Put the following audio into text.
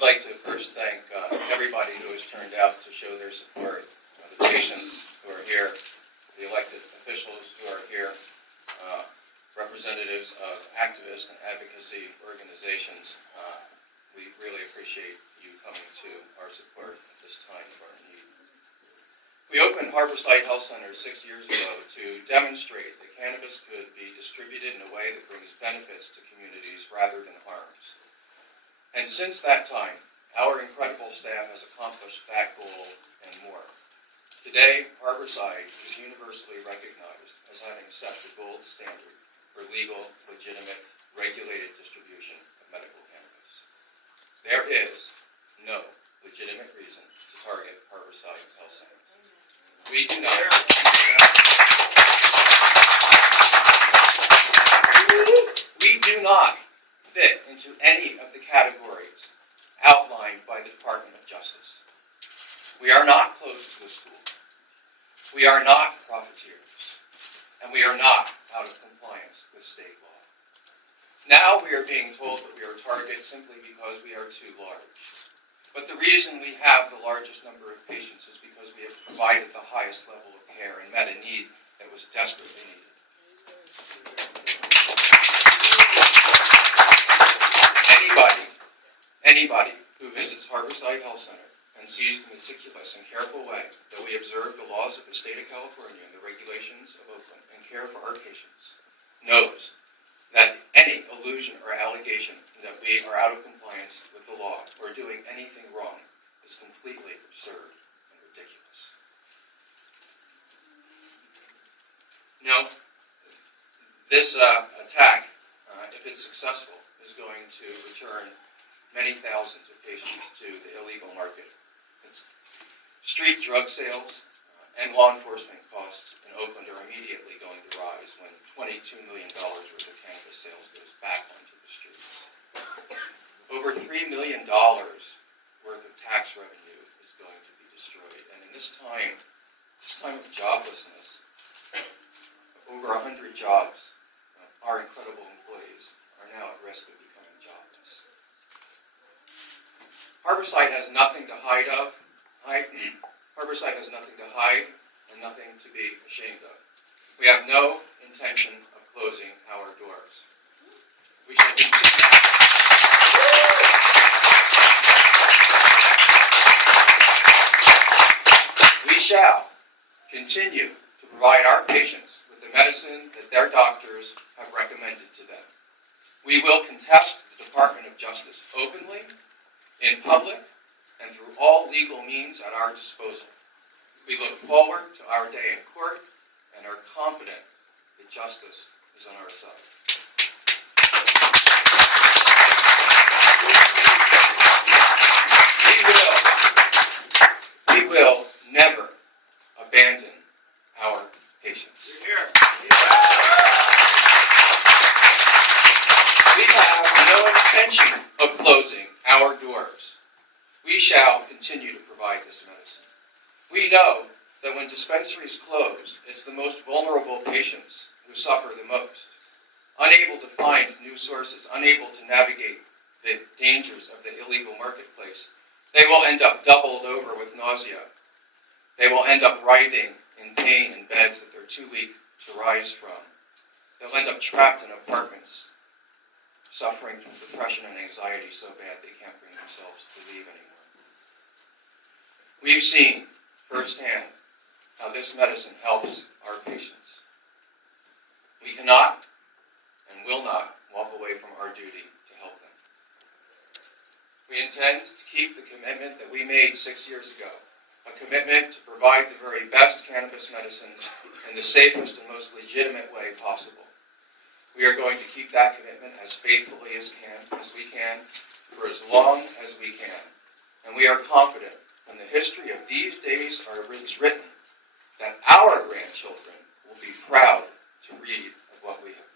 I'd like to first thank everybody who has turned out to show their support, the patients who are here, the elected officials who are here, representatives of activist and advocacy organizations. We really appreciate you coming to our support at this time of our need. We opened Harborside Health Center 6 years ago to demonstrate that cannabis could be distributed in a way that brings benefits to communities rather than harms. And since that time, our incredible staff has accomplished that goal and more. Today, Harborside is universally recognized as having set the gold standard for legal, legitimate, regulated distribution of medical cannabis. There is no legitimate reason to target Harborside Health Centers. We do not. We do not fit into any of the categories outlined by the Department of Justice. We are not close to a school. We are not profiteers. And we are not out of compliance with state law. Now we are being told that we are targeted simply because we are too large. But the reason we have the largest number of patients is because we have provided the highest level of care and met a need that was desperately needed. Anybody who visits Harborside Health Center and sees the meticulous and careful way that we observe the laws of the state of California and the regulations of Oakland and care for our patients knows that any allusion or allegation that we are out of compliance with the law or doing anything wrong is completely absurd and ridiculous. Now, this attack, if it's successful, is going to return many thousands of patients to the illegal market. It's street drug sales and law enforcement costs in Oakland are immediately going to rise when $22 million worth of cannabis sales goes back onto the streets. Over $3 million worth of tax revenue is going to be destroyed. And in this time of joblessness, over 100 jobs, our incredible employees, are now at risk of becoming jobless. Harborside has nothing to hide. Harborside has nothing to hide and nothing to be ashamed of. We have no intention of closing our doors. We shall continue. We shall continue to provide our patients with the medicine that their doctors have recommended to them. We will contest the Department of Justice openly, in public, and through all legal means at our disposal. We look forward to our day in court and are confident that justice is on our side. We will never abandon our patients. We have no intention of closing our doors. We shall continue to provide this medicine. We know that when dispensaries close, it's the most vulnerable patients who suffer the most, unable to find new sources, unable to navigate the dangers of the illegal marketplace. They will end up doubled over with nausea. They will end up writhing in pain in beds that they're too weak to rise from. They'll end up trapped in apartments, suffering from depression and anxiety so bad they can't bring themselves to leave anymore. We've seen firsthand how this medicine helps our patients. We cannot and will not walk away from our duty to help them. We intend to keep the commitment that we made 6 years ago, a commitment to provide the very best cannabis medicines in the safest and most legitimate way possible. We are going to keep that commitment as faithfully as we can, for as long as we can. And we are confident, when the history of these days is written, that our grandchildren will be proud to read of what we have